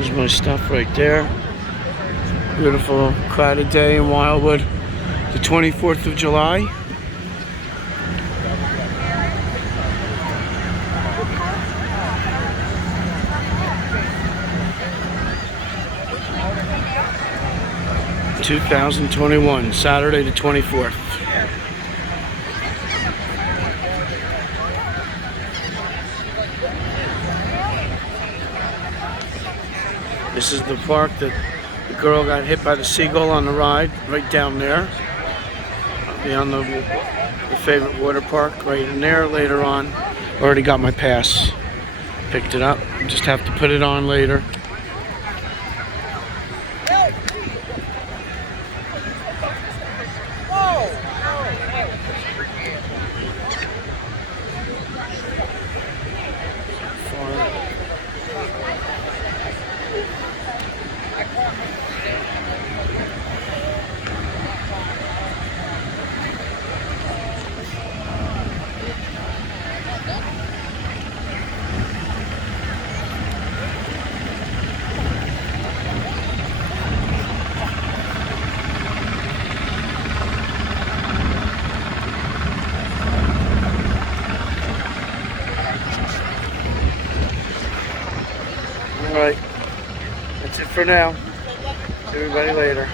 There's my stuff right there. Beautiful crowded day in Wildwood, the 24th of July. ...2021, Saturday the 24th. This is the park that the girl got hit by the seagull on the ride, right down there. I'll be on the favorite water park right in there later on. Already got my pass. Picked it up. Just have to put it on later. Alright, that's it for now. See everybody later.